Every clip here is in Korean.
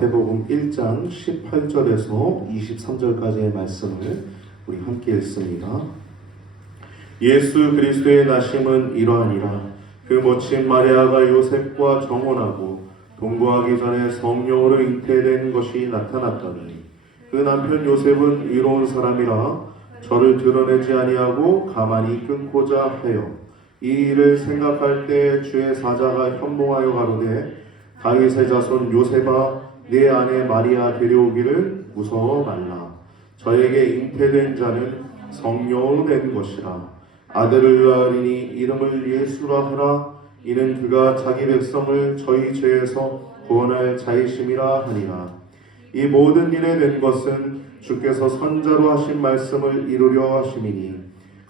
마태복음 1장 18절에서 23절까지의 말씀을 우리 함께 읽습니다. 예수 그리스도의 나심은 이러하니라. 그 모친 마리아가 요셉과 정혼하고 동거하기 전에 성령으로 잉태된 것이 나타났더니 그 남편 요셉은 의로운 사람이라 저를 드러내지 아니하고 가만히 끊고자 하여 이 일을 생각할 때 주의 사자가 현몽하여 가로되 다윗의 자손 요셉아 내 아내 마리아 데려오기를 무서워 말라. 저에게 잉태된 자는 성령으로 된 것이라. 아들을 낳으리니 이름을 예수라 하라. 이는 그가 자기 백성을 저희 죄에서 구원할 자이심이라 하니라. 이 모든 일에 된 것은 주께서 선자로 하신 말씀을 이루려 하심이니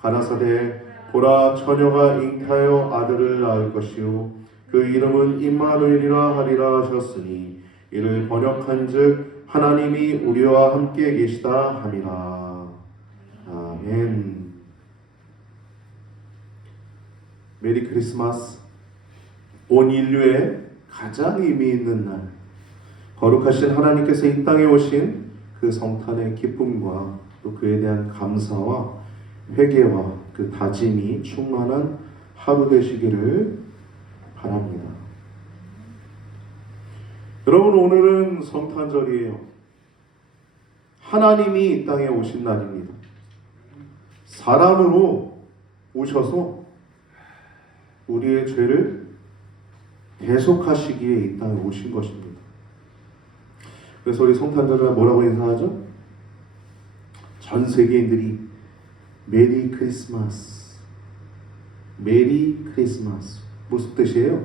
가라사대 보라 처녀가 잉태하여 아들을 낳을 것이요 그 이름은 임마누엘이라 하리라 하셨으니 이를 번역한즉 하나님이 우리와 함께 계시다 함이라. 아멘. 메리 크리스마스. 온 인류의 가장 의미 있는 날, 거룩하신 하나님께서 이 땅에 오신 그 성탄의 기쁨과 또 그에 대한 감사와 회개와 그 다짐이 충만한 하루 되시기를 바랍니다. 여러분, 오늘은 성탄절이에요. 하나님이 이 땅에 오신 날입니다. 사람으로 오셔서 우리의 죄를 대속하시기에 이 땅에 오신 것입니다. 그래서 우리 성탄절을 뭐라고 인사하죠? 전 세계인들이 메리 크리스마스, 메리 크리스마스. 무슨 뜻이에요?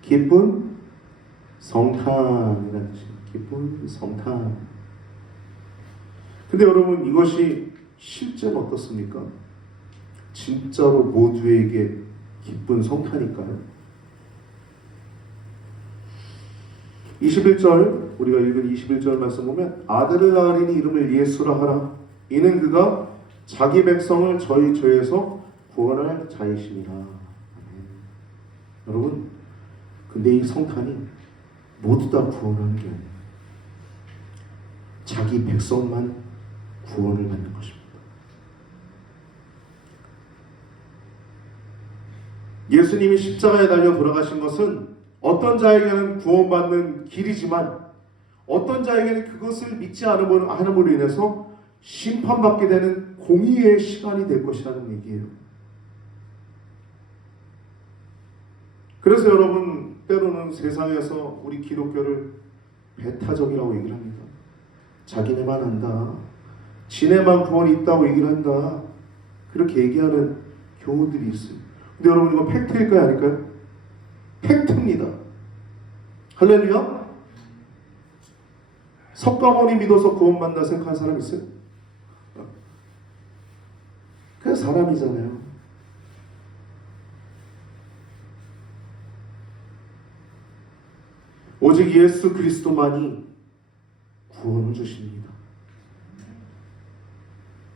기쁜 성탄이라는 뜻입니다. 기쁜 성탄. 근데 여러분, 이것이 실제로 어떻습니까? 진짜로 모두에게 기쁜 성탄일까요? 21절, 우리가 읽은 21절 말씀 보면 아들을 낳으리니 이름을 예수라 하라. 이는 그가 자기 백성을 저희 죄에서 구원할 자이심이라. 여러분, 근데 이 성탄이 모두 다 구원하는 게 아니에요. 자기 백성만 구원을 받는 것입니다. 예수님이 십자가에 달려 돌아가신 것은 어떤 자에게는 구원받는 길이지만 어떤 자에게는 그것을 믿지 않음으로 인해서 심판받게 되는 공의의 시간이 될 것이라는 얘기예요. 그래서 여러분, 때로는 세상에서 우리 기독교를 배타적이라고 얘기를 합니다. 자기네만 한다, 지네만 구원이 있다고 얘기를 한다, 그렇게 얘기하는 경우들이 있어요. 근데 여러분, 이거 팩트일까요, 아닐까요? 팩트입니다. 할렐루야. 석가모니 믿어서 구원받는다 생각하는 사람 있어요? 그냥 사람이잖아요. 오직 예수 그리스도만이 구원을 주십니다.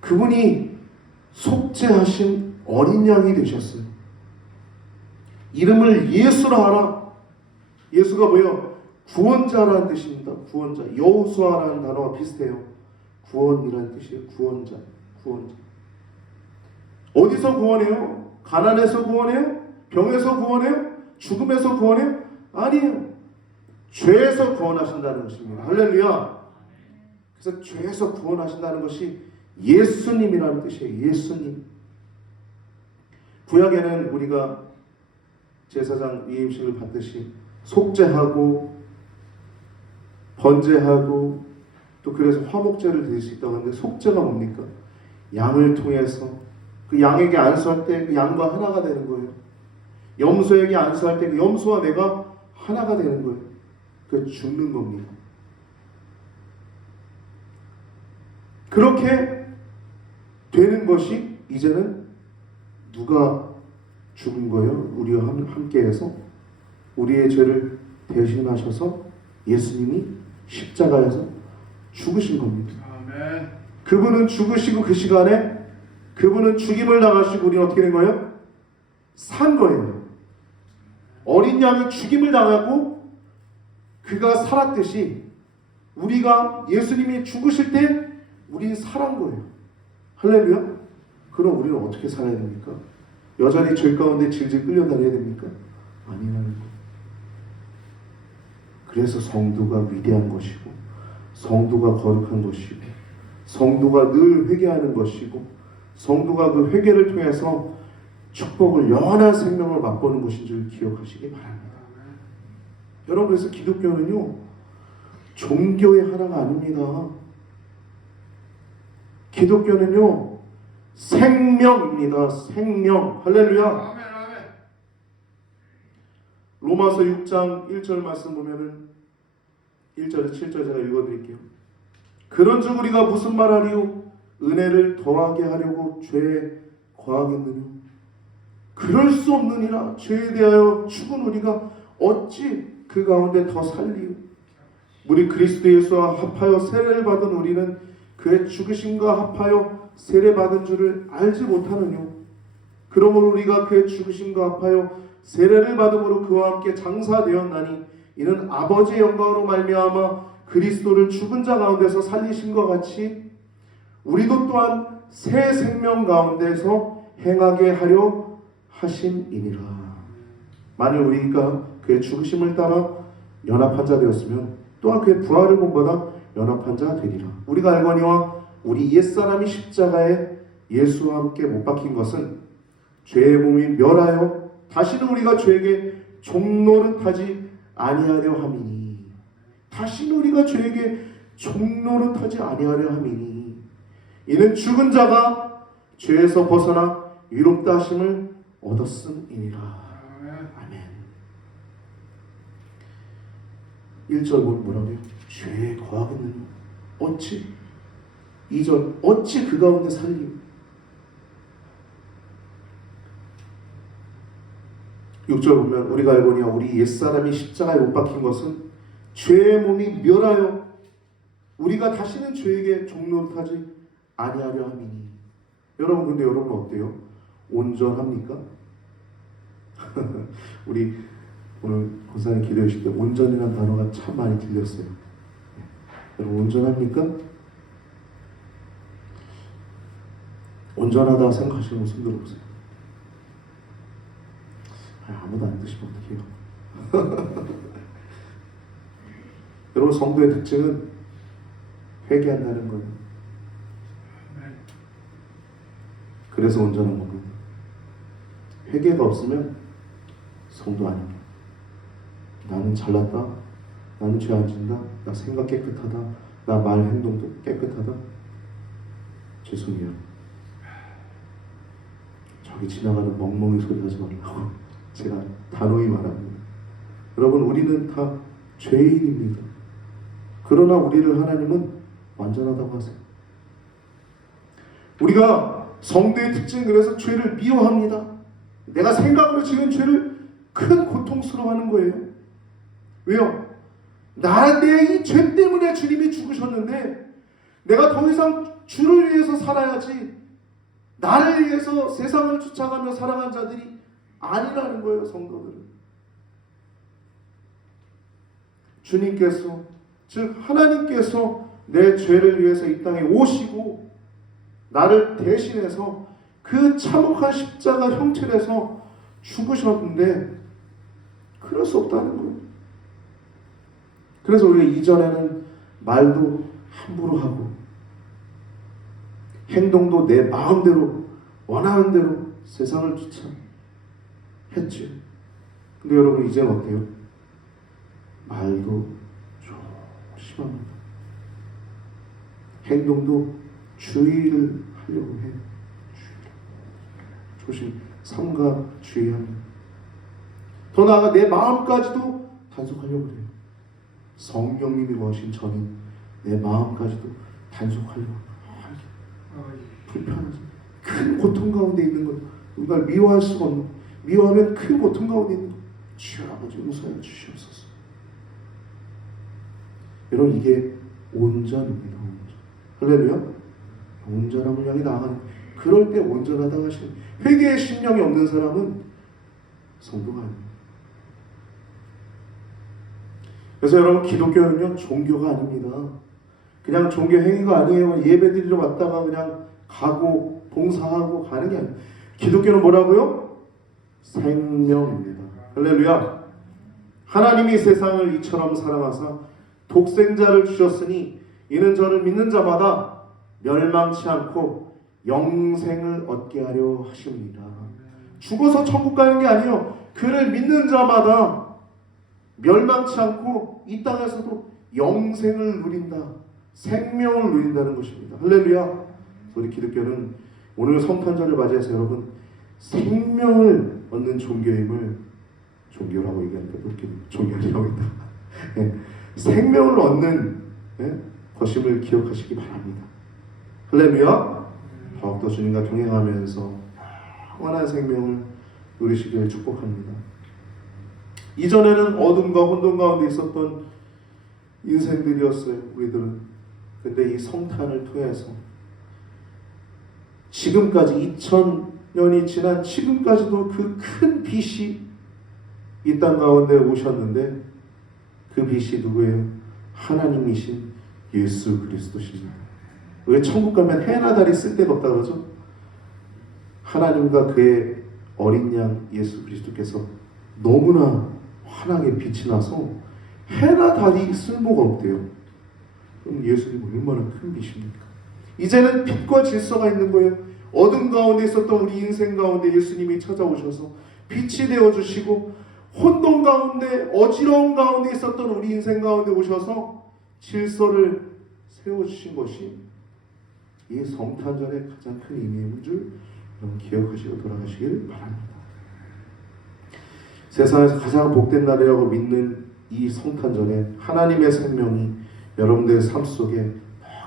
그분이 속죄하신 어린 양이 되셨어요. 이름을 예수라 하라. 예수가 뭐예요? 구원자라는 뜻입니다. 구원자. 여호수아라는 단어와 비슷해요. 구원이라는 뜻이에요. 구원자. 구원자. 어디서 구원해요? 가난에서 구원해요? 병에서 구원해요? 죽음에서 구원해요? 아니에요. 죄에서 구원하신다는 것입니다. 할렐루야. 그래서 죄에서 구원하신다는 것이 예수님이라는 뜻이에요. 예수님. 구약에는 우리가 제사장 위임식을 받듯이 속죄하고 번제하고 또 그래서 화목제를 드릴 수 있다고 하는데, 속죄가 뭡니까? 양을 통해서 그 양에게 안수할 때 그 양과 하나가 되는 거예요. 염소에게 안수할 때 그 염소와 내가 하나가 되는 거예요. 그 죽는 겁니다. 그렇게 되는 것이 이제는 누가 죽은 거예요? 우리와 함께해서 우리의 죄를 대신하셔서 예수님이 십자가에서 죽으신 겁니다. 아멘. 그분은 죽으시고 그 시간에 그분은 죽임을 당하시고 우리는 어떻게 된 거예요? 산 거예요. 어린 양이 죽임을 당하고 그가 살았듯이 우리가 예수님이 죽으실 때 우리는 살한 거예요. 할렐루야. 그럼 우리는 어떻게 살아야 됩니까? 여전히 죄 가운데 질질 끌려다녀야 됩니까? 아니라는 거예요. 그래서 성도가 위대한 것이고, 성도가 거룩한 것이고, 성도가 늘 회개하는 것이고, 성도가 그 회개를 통해서 축복을, 영원한 생명을 맛보는 것인 줄 기억하시기 바랍니다. 여러분, 그래서 기독교는요, 종교의 하나가 아닙니다. 기독교는요, 생명입니다. 생명. 할렐루야. 로마서 6장 1절 말씀 보면은 1절에서 7절 제가 읽어드릴게요. 그런즉 우리가 무슨 말하리요? 은혜를 더하게 하려고 죄에 거하겠느냐? 그럴 수 없느니라. 죄에 대하여 죽은 우리가 어찌 그 가운데 더 살리요? 우리 그리스도 예수와 합하여 세례를 받은 우리는 그의 죽으심과 합하여 세례받은 줄을 알지 못하느뇨? 그러므로 우리가 그의 죽으심과 합하여 세례를 받음으로 그와 함께 장사되었나니 이는 아버지의 영광으로 말미암아 그리스도를 죽은 자 가운데서 살리심과 같이 우리도 또한 새 생명 가운데서 행하게 하려 하심이니라. 만일 우리가 그의 죽으심을 따라 연합한 자 되었으면 또한 그의 부활을 본받아 연합한 자 되리라. 우리가 알거니와 우리 옛사람이 십자가에 예수와 함께 못 박힌 것은 죄의 몸이 멸하여 다시는 우리가 죄에게 종노릇하지 아니하려 함이니, 다시는 우리가 죄에게 종노릇하지 아니하려 함이니, 이는 죽은 자가 죄에서 벗어나 위롭다 하심을 얻었음이니라. 아멘. 1절 뭐라고요? 죄에 거하겠느냐? 어찌? 2절 어찌 그 가운데 살리요? 6절 보면 우리가 알거니와 우리 옛사람이 십자가에 못 박힌 것은 죄의 몸이 멸하여 우리가 다시는 죄에게 종노릇하지 아니하려 함이니. 여러분, 근데 여러분 어때요? 온전합니까? 우리 오늘 권사님 기도해 주실 때 온전이라는 단어가 참 많이 들렸어요. 여러분, 온전합니까? 온전하다 생각하시는 분 손 들어보세요. 아무도 안 드시면 어떡해요? 여러분, 성도의 특징은 회개한다는 거예요. 그래서 온전한 겁니다. 회개가 없으면 성도 아닙니다. 나는 잘났다, 나는 죄 안 짓는다, 나 생각 깨끗하다, 나 말 행동도 깨끗하다. 죄송해요. 저기 지나가는 멍멍이 소리 하지 말라고 제가 단호히 말합니다. 여러분, 우리는 다 죄인입니다. 그러나 우리를 하나님은 완전하다고 하세요. 우리가 성도의 특징은 그래서 죄를 미워합니다. 내가 생각으로 지은 죄를 큰 고통스러워하는 거예요. 왜요? 내 이 죄 때문에 주님이 죽으셨는데 내가 더 이상 주를 위해서 살아야지, 나를 위해서 세상을 쫓아가며 살아간 자들이 아니라는 거예요. 성도들은 주님께서, 즉 하나님께서 내 죄를 위해서 이 땅에 오시고 나를 대신해서 그 참혹한 십자가 형체에서 죽으셨는데 그럴 수 없다는 거예요. 그래서 우리가 이전에는 말도 함부로 하고 행동도 내 마음대로 원하는 대로 세상을 쫓아 했죠. 근데 여러분, 이제는 어때요? 말도 조심합니다. 행동도 주의를 하려고 해요. 조심, 삼가 주의합니다. 더 나아가 내 마음까지도 단속하려고 해요. 성령님이 거하신 저는 내 마음까지도 단속하려고 해요. 불편하죠. 큰 고통 가운데 있는 것, 우리가 미워할 수가 없는, 미워하면 큰 고통 가운데 있는 것, 주여 아버지 용서해 주시옵소서. 여러분, 이게 온전입니다. 할렐루야. 온전함을 향해 나아가는, 그럴 때 온전하다고 하시는, 회개의 심령이 없는 사람은 성도가 아닙니다. 그래서 여러분, 기독교는요 종교가 아닙니다. 그냥 종교 행위가 아니에요. 예배드리러 왔다가 그냥 가고 봉사하고 가는 게 아니에요. 기독교는 뭐라고요? 생명입니다. 할렐루야. 하나님이 세상을 이처럼 사랑하사 독생자를 주셨으니 이는 저를 믿는 자마다 멸망치 않고 영생을 얻게 하려 하십니다. 죽어서 천국 가는 게 아니에요. 그를 믿는 자마다 멸망치 않고 이 땅에서도 영생을 누린다. 생명을 누린다는 것입니다. 할렐루야. 우리 기독교는 오늘 성탄절을 맞이해서 여러분, 생명을 얻는 종교임을, 종교라고 얘기하니까 그렇게 종교라고 했다. 생명을 얻는 것임을 기억하시기 바랍니다. 할렐루야. 더욱더 주님과 동행하면서 영원한 생명을 누리시기를 축복합니다. 이전에는 어둠과 혼돈 가운데 있었던 인생들이었어요, 우리들은. 근데 이 성탄을 통해서 지금까지 2000년이 지난 지금까지도 그 큰 빛이 이 땅 가운데 오셨는데, 그 빛이 누구예요? 하나님이신 예수 그리스도십니다. 왜 천국 가면 해나 달이 쓸 데가 없다 그러죠? 하나님과 그의 어린 양 예수 그리스도께서 너무나 환하게 빛이 나서 해나 달이 쓸모가 없대요. 그럼 예수님은 얼마나 큰 빛입니까? 이제는 빛과 질서가 있는 거예요. 어둠 가운데 있었던 우리 인생 가운데 예수님이 찾아오셔서 빛이 되어주시고, 혼돈 가운데 어지러움 가운데 있었던 우리 인생 가운데 오셔서 질서를 세워주신 것이 이 성탄절의 가장 큰 의미인 줄 여러분 기억하시고 돌아가시길 바랍니다. 세상에서 가장 복된 날이라고 믿는 이 성탄절에 하나님의 생명이 여러분들의 삶 속에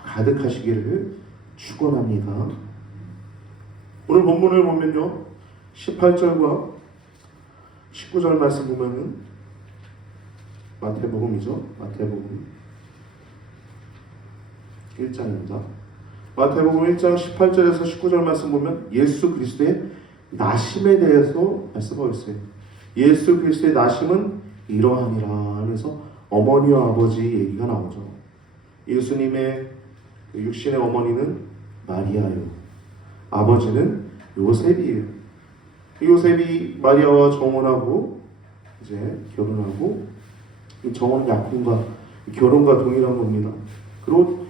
가득하시기를 축원합니다. 오늘 본문을 보면요, 18절과 19절 말씀 보면은 마태복음이죠. 마태복음 1장입니다. 마태복음 1장 18절에서 19절 말씀 보면 예수 그리스도의 나심에 대해서 말씀하고 있어요. 예수 그리스도의 나심은 이러하니라 하면서 어머니와 아버지 얘기가 나오죠. 예수님의 육신의 어머니는 마리아요. 아버지는 요셉이에요. 요셉이 마리아와 정혼하고 이제 결혼하고, 정혼은 약혼과 결혼과 동일한 겁니다. 그리고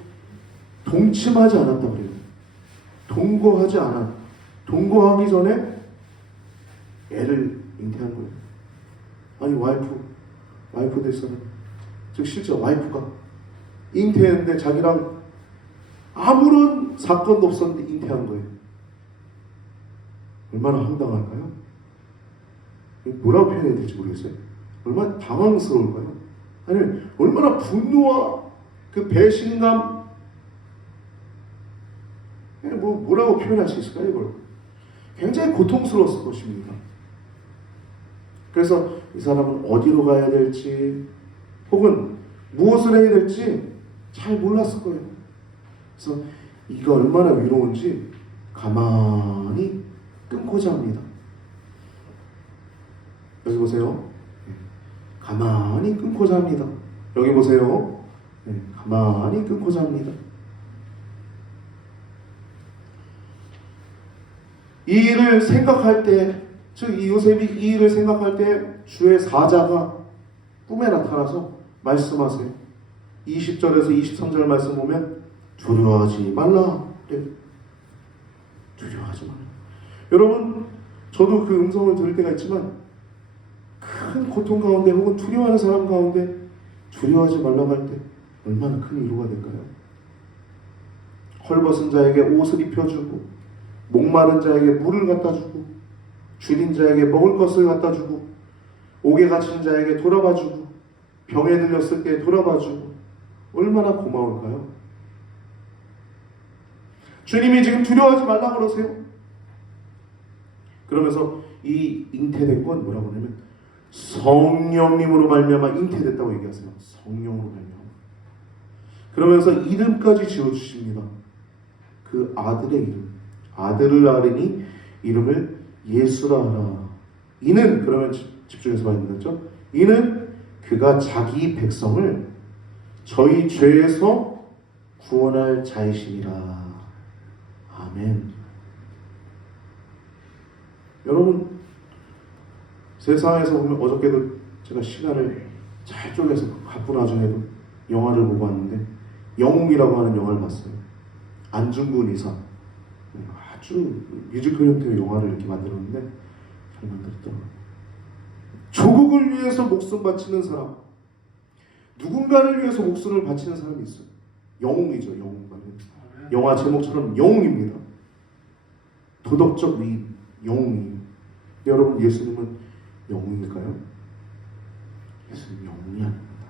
동침하지 않았다 그래요. 동거하지 않아. 동거하기 전에 애를 잉태한 거예요. 아니 와이프 될 사람, 즉 실제 와이프가 잉태했는데 자기랑 아무런 사건도 없었는데 잉태한 거예요. 얼마나 황당할까요? 뭐라고 표현해야 될지 모르겠어요. 얼마나 당황스러울까요? 아니면 얼마나 분노와 그 배신감, 뭐라고 표현할 수 있을까요? 이걸 굉장히 고통스러웠을 것입니다. 그래서 이 사람은 어디로 가야 될지 혹은 무엇을 해야 될지 잘 몰랐을 거예요. 그래서 이가 얼마나 위로운지 가만히 끊고자 합니다. 여기 보세요. 가만히 끊고자 합니다. 여기 보세요. 가만히 끊고자 합니다. 이 일을 생각할 때, 즉 이 요셉이 이 일을 생각할 때 주의 사자가 꿈에 나타나서 말씀하세요. 20절에서 23절 말씀 보면 두려워하지 말라. 두려워하지 말라. 여러분, 저도 그 음성을 들을 때가 있지만 큰 고통 가운데 혹은 두려워하는 사람 가운데 두려워하지 말라고 할 때 얼마나 큰 위로가 될까요? 헐벗은 자에게 옷을 입혀주고, 목마른 자에게 물을 갖다 주고, 줄인 자에게 먹을 것을 갖다 주고, 옥에 갇힌 자에게 돌아봐 주고, 병에 들렸을 때 돌아봐 주고, 얼마나 고마울까요? 주님이 지금 두려워하지 말라고 그러세요. 그러면서 이 잉태된 건 뭐라고 하냐면 성령님으로 말미암아 잉태됐다고 얘기하세요. 성령으로 말미암아. 그러면서 이름까지 지어주십니다. 그 아들의 이름. 아들을 낳으니 이름을 예수라 하라. 이는, 그러면 집중해서 봐야 되겠죠? 이는 그가 자기 백성을 저희 죄에서 구원할 자이심이라. 아멘. 여러분, 세상에서 보면 어저께도 제가 시간을 잘 쪼개서 바쁜 와중에도 영화를 보고 왔는데 영웅이라고 하는 영화를 봤어요. 안중근 의사. 아주 뮤지컬 형태의 영화를 이렇게 만들었는데 잘 만들었더라고요. 조국을 위해서 목숨 바치는 사람, 누군가를 위해서 목숨을 바치는 사람이 있어요. 영웅이죠. 영웅. 영화 제목처럼 영웅입니다. 도덕적 위인, 영웅이. 여러분, 예수님은 영웅일까요? 예수님 영웅이 아닙니다.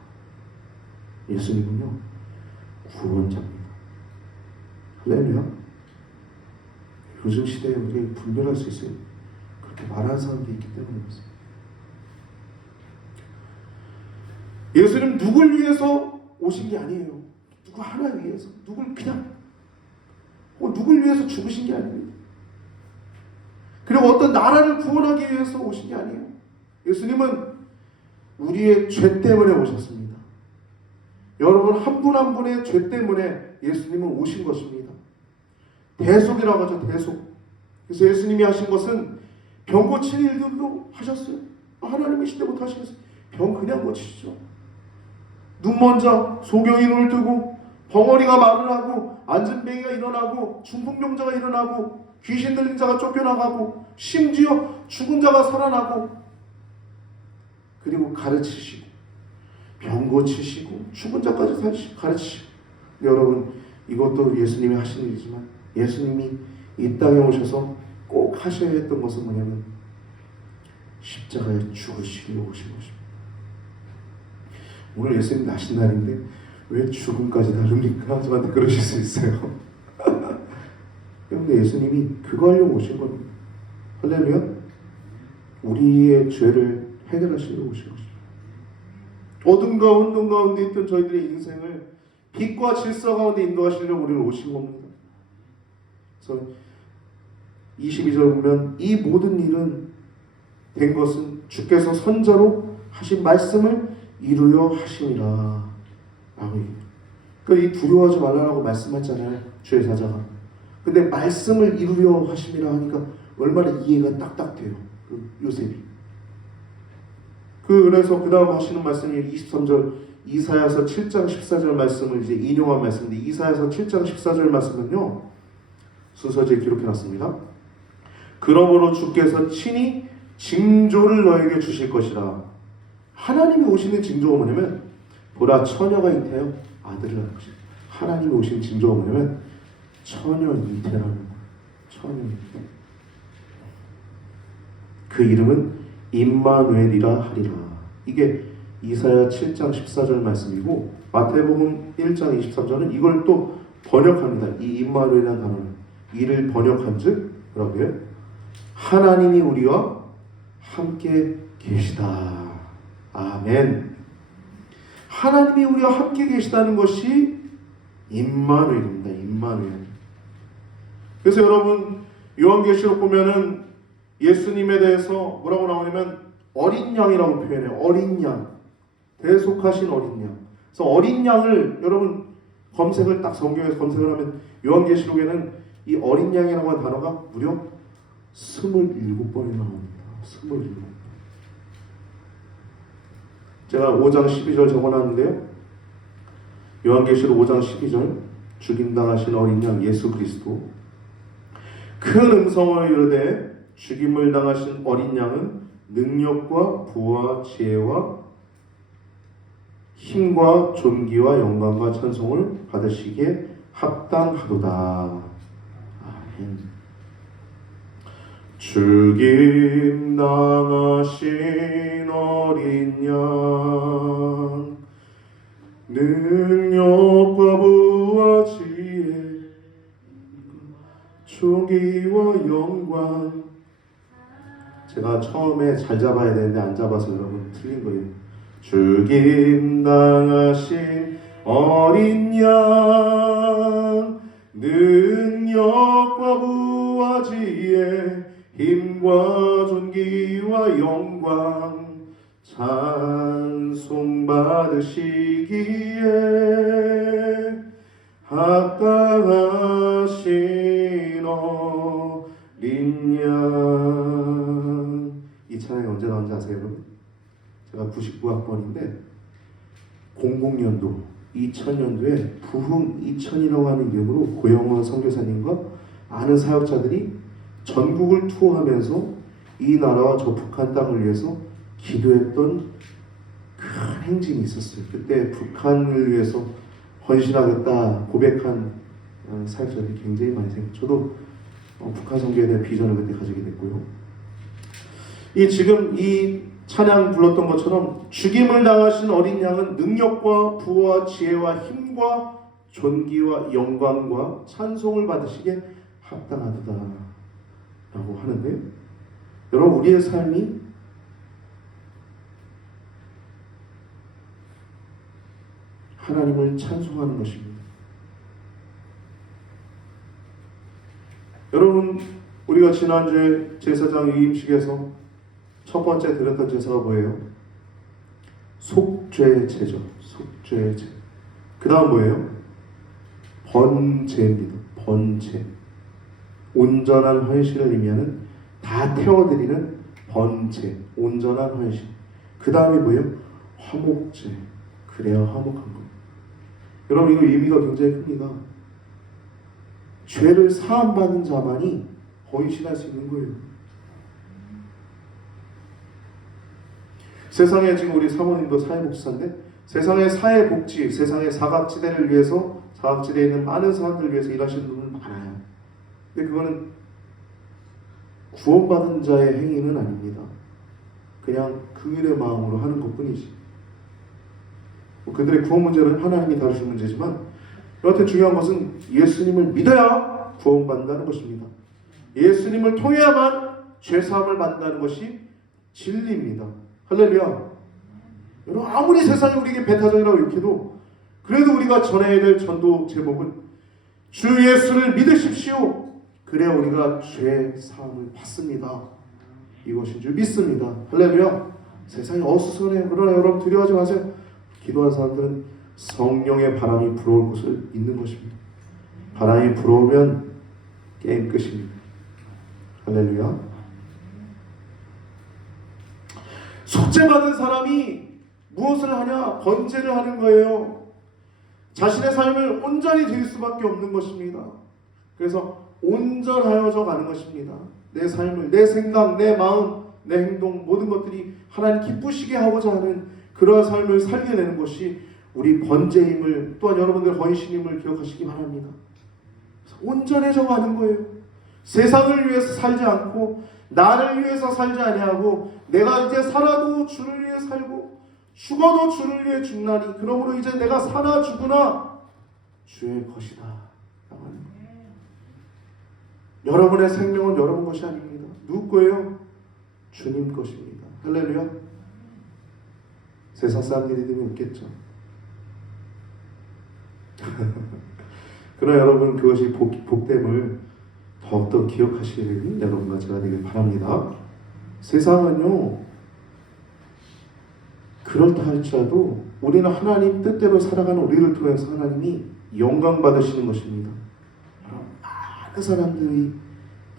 예수님은요, 구원자입니다. 할렐루야. 요즘 시대에 우리가 분별할 수 있어요. 그렇게 말하는 사람들이 있기 때문에 그렇습니다. 예수님 누굴 위해서 오신 게 아니에요. 누구 하나 위해서, 누굴 위해서 죽으신 게 아닙니다. 그리고 어떤 나라를 구원하기 위해서 오신 게 아니에요. 예수님은 우리의 죄 때문에 오셨습니다. 여러분, 한 분 한 분의 죄 때문에 예수님은 오신 것입니다. 대속이라고 하죠. 대속. 그래서 예수님이 하신 것은 병 고치는 일들도 하셨어요. 하나님이신데 못하시겠어요? 병 그냥 고치시죠. 눈 먼 자 소경이 눈을 뜨고, 벙어리가 말을 하고, 안진뱅이가 일어나고, 중풍병자가 일어나고, 귀신 들린 자가 쫓겨나가고, 심지어 죽은 자가 살아나고, 그리고 가르치시고, 병 고치시고, 죽은 자까지 가르치시고. 여러분, 이것도 예수님이 하신 일이지만 예수님이 이 땅에 오셔서 꼭 하셔야 했던 것은 뭐냐면 십자가에 죽으시려 오신 것입니다. 오늘 예수님 나신 날인데 왜 죽음까지 다룹니까? 저한테 그러실 수 있어요. 그런데 예수님이 그거 하려고 오신 겁니다. 할렐루야. 우리의 죄를 해결하시려고 오신 것입니다. 어둠과 혼돈 가운데 있던 저희들의 인생을 빛과 질서 가운데 인도하시려고 우리를 오신 겁니다. 그래서 22절 보면 이 모든 일은 된 것은 주께서 선자로 하신 말씀을 이루려 하심이라. 그러니까 이 두려워하지 말라고 말씀했잖아요. 주의 사자가. 근데 말씀을 이루려 하심이라 하니까 얼마나 이해가 딱딱 돼요. 요셉이. 그래서 그 다음 하시는 말씀이 23절 이사야서 7장 14절 말씀을 이제 인용한 말씀인데, 이사야서 7장 14절 말씀은요, 순서지에 기록해놨습니다. 그러므로 주께서 친히 징조를 너에게 주실 것이라. 하나님이 오시는 징조가 뭐냐면, 보라 처녀가 잉태하여 아들을 낳을 것이다. 하나님이 오시는 징조가 뭐냐면 처녀 잉태라는 거예요. 처녀 잉태. 그 이름은 임마누엘이라 하리라. 이게 이사야 7장 14절 말씀이고, 마태복음 1장 23절은 이걸 또 번역합니다. 이 임마누엘이라는 단어는 이를 번역한즉 뭐라고 해요? 하나님이 우리와 함께 계시다. 아멘. 하나님이 우리와 함께 계시다는 것이 임마누엘입니다. 임마누엘. 그래서 여러분, 요한계시록 보면은 예수님에 대해서 뭐라고 나오냐면 어린 양이라고 표현해요. 어린 양. 대속하신 어린 양. 그래서 어린 양을 여러분 검색을 딱 성경에서 검색을 하면 요한계시록에는 이 어린 양이라고 하는 단어가 무려 27번이 나옵니다. 27번. 제가 5장 12절 적어놨는데요. 요한계시록 5장 12절 죽임당하신 어린 양 예수 그리스도. 큰 음성을 이르되 죽임을 당하신 어린 양은 능력과 부와 지혜와 힘과 존귀와 영광과 찬송을 받으시기에 합당하도다. 아멘. 죽임 당하신 어린 양, 능력과 부와 지혜, 존귀와 영광. 제가 처음에 잘 잡아야 되는데 안 잡아서 여러분 틀린 거예요. 죽임 당하신 어린 양, 능력과 부와 지혜, 힘과 존귀와 영광, 찬송 받으시기에 합당하신 어린 양. 이 찬양이 언제 나온지 아세요, 여러분? 제가 99학번인데 00년도 2000년도에 부흥 2000이라고 하는 이름으로 고영원 선교사님과 아는 사역자들이 전국을 투어하면서 이 나라와 저 북한 땅을 위해서 기도했던 큰 행진이 있었어요. 그때 북한을 위해서 헌신하겠다 고백한 사역자들이 굉장히 많이 생겼어요. 저도 북한 선교에 대한 비전을 그때 가지게 됐고요. 지금 이 찬양 불렀던 것처럼 죽임을 당하신 어린 양은 능력과 부와 지혜와 힘과 존귀와 영광과 찬송을 받으시기에 합당하다 라고 하는데, 여러분, 우리의 삶이 하나님을 찬송하는 것입니다. 여러분, 우리가 지난주에 제사장 위임식에서 첫 번째 드렸던 제사가 뭐예요? 속죄제죠. 속죄제. 그 다음 뭐예요? 번제입니다. 번제. 온전한 헌신을 의미하는, 다 태워드리는 번제. 온전한 헌신. 그 다음에 뭐예요? 화목제. 그래야 화목한 거예요. 여러분, 이거 의미가 굉장히 큽니다. 죄를 사함받은 자만이 헌신할 수 있는 거예요. 세상에 지금 우리 사모님도 사회복지사인데, 세상의 사회복지, 세상의 사각지대를 위해서, 사각지대에 있는 많은 사람들을 위해서 일하시는 분들 많아요. 근데 그거는 구원받은 자의 행위는 아닙니다. 그냥 긍휼의 마음으로 하는 것뿐이지. 그들의 구원 문제는 하나님이 다루실 문제지만, 여하튼 중요한 것은 예수님을 믿어야 구원받는다는 것입니다. 예수님을 통해야만 죄사함을 받는다는 것이 진리입니다. 할렐루야. 여러분, 아무리 세상이 우리에게 배타적이라고 욕해도, 그래도 우리가 전해야 될 전도 제목은 주 예수를 믿으십시오. 그래야 우리가 죄 사함을 받습니다. 이것인 줄 믿습니다. 할렐루야. 세상이 어수선해요. 그러나 여러분, 두려워하지 마세요. 기도한 사람들은 성령의 바람이 불어올 곳을 있는 것입니다. 바람이 불어오면 게임 끝입니다. 할렐루야. 속죄받은 사람이 무엇을 하냐? 번제를 하는 거예요. 자신의 삶을 온전히 드릴 수밖에 없는 것입니다. 그래서 온전하여져 가는 것입니다. 내 삶을, 내 생각, 내 마음, 내 행동, 모든 것들이 하나님 기쁘시게 하고자 하는 그러한 삶을 살게 되는 것이 우리 번제임을, 또한 여러분들 헌신임을 기억하시기 바랍니다. 온전해져 가는 거예요. 세상을 위해서 살지 않고, 나를 위해서 살지 아니하고, 내가 이제 살아도 주를 위해 살고 죽어도 주를 위해 죽나니, 그러므로 이제 내가 사나 죽으나 주의 것이다. 여러분의 생명은 여러분 것이 아닙니다. 누구 거예요? 주님 것입니다. 할렐루야. 세상 사람들이 들으면 웃겠죠. 그러나 여러분, 그것이 복됨을 더욱더 기억하시는 여러분과 제가 되길 바랍니다. 세상은요, 그렇다 할지라도 우리는 하나님 뜻대로 살아가는 우리를 통해서 하나님이 영광 받으시는 것입니다. 많은 사람들이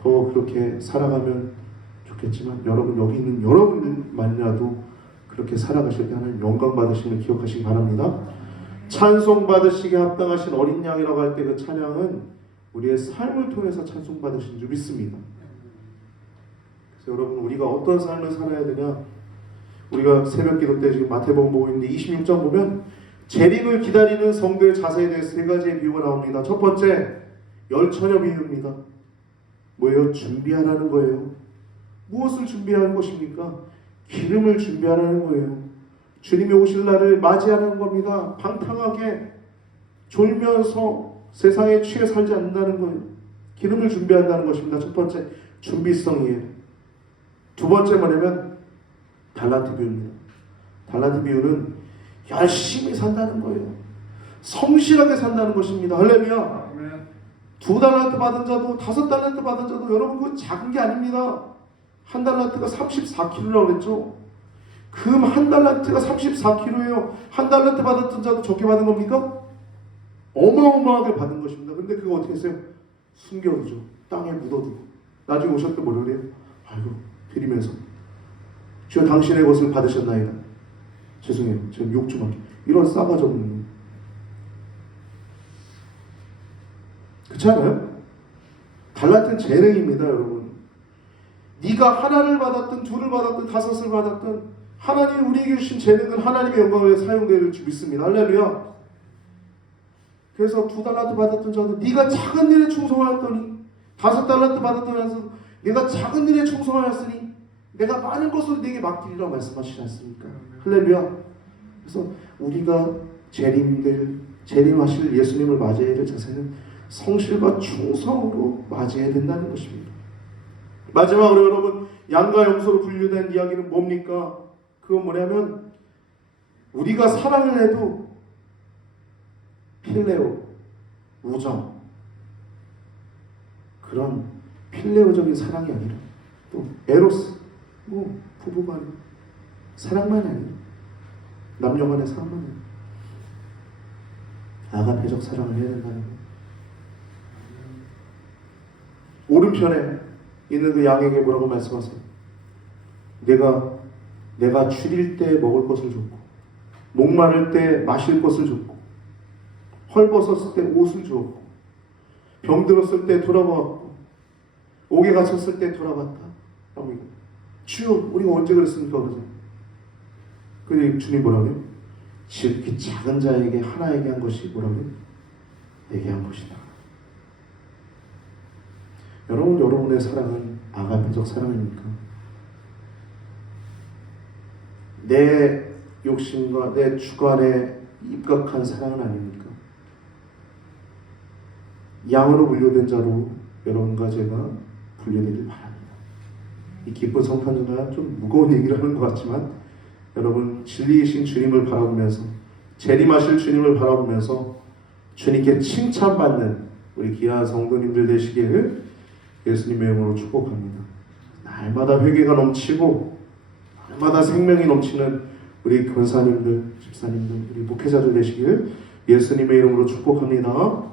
더 그렇게 살아가면 좋겠지만, 여러분, 여기 있는 여러분만이라도 그렇게 살아가실 때 하나님 영광 받으심을 기억하시기 바랍니다. 찬송 받으시게 합당하신 어린 양이라고 할 때 그 찬양은 우리의 삶을 통해서 찬송 받으신 줄 믿습니다. 그래서 여러분, 우리가 어떤 삶을 살아야 되냐? 우리가 새벽 기도 때 지금 마태복음 보고 있는데 26장 보면 재림을 기다리는 성도의 자세에 대해서 세 가지의 비유가 나옵니다. 첫 번째, 열처녀 비유입니다. 뭐예요? 준비하라는 거예요. 무엇을 준비하는 것입니까? 기름을 준비하라는 거예요. 주님이 오실 날을 맞이하는 겁니다. 방탕하게 졸면서 세상에 취해 살지 않는다는 거예요. 기름을 준비한다는 것입니다. 첫 번째, 준비성이에요. 두 번째 뭐냐면 달란트 비유입니다. 달란트 비유는 열심히 산다는 거예요. 성실하게 산다는 것입니다. 할렐루야. 2달란트 받은 자도 5달란트 받은 자도 여러분, 그건 작은 게 아닙니다. 1달란트가 34kg라고 그랬죠. 금 한 달란트가 34kg예요. 한 달란트 받았던 자도 적게 받은 겁니까? 어마어마하게 받은 것입니다. 근데 그거 어떻게 했어요? 숨겨두죠. 땅에 묻어두고. 나중에 오셨던 뭐라 그래요? 아이고, 드리면서 주여 당신의 것을 받으셨나이다. 죄송해요. 제가 욕 좀 할게요. 이런 싸가지 없는 거. 그렇지 않아요? 달란트는 재능입니다, 여러분. 네가 하나를 받았든 둘을 받았든 다섯을 받았든 하나님 우리에게 주신 재능은 하나님의 영광을 사용될 줄 믿습니다. 할렐루야. 그래서 2달란트 받았던 자도 네가 작은 일에 충성하였더니 5달란트 받았던 자도 내가 작은 일에 충성하였으니 내가 많은 것으로 네게 맡기리라 말씀하시지 않습니까? 할렐루야. 그래서 우리가 재림하실 예수님을 맞이해야 될 자세는 성실과 충성으로 맞이해야 된다는 것입니다. 마지막으로 여러분, 양과 염소로 분류된 이야기는 뭡니까? 그건 뭐냐면 우리가 사랑을 해도 필레오, 우정, 그런 필레오적인 사랑이 아니라 또 에로스, 부부간의 사랑만 아니라 남녀간의 사랑만 아니라 아가페적 사랑을 해야 된다는 거예요. 오른편에 있는 그 양에게 뭐라고 말씀하세요? 내가 줄일 때 먹을 것을 줬고 목마를 때 마실 것을 줬고 헐벗었을 때 옷을 주었고 병들었을 때 돌아보았고 옥에 갇혔을 때 돌아봤다. 주여 우리가 언제 그랬습니까? 그러죠. 근데 주님 뭐라고 해요? 지극히 작은 자에게 하나에게 한 것이 뭐라고 해요? 내게 한 것이다. 여러분의 사랑은 아가페적 사랑입니까? 내 욕심과 내 주관에 입각한 사랑은 아닙니까? 양으로 분류된 자로 여러분과 제가 분류되길 바랍니다. 이 기쁜 성탄절날 좀 무거운 얘기를 하는 것 같지만 여러분 진리이신 주님을 바라보면서 재림하실 주님을 바라보면서 주님께 칭찬받는 우리 귀한 성도님들 되시기를 예수님의 이름으로 축복합니다. 날마다 회개가 넘치고 날마다 생명이 넘치는 우리 권사님들, 집사님들, 우리 목회자들 되시기를 예수님의 이름으로 축복합니다.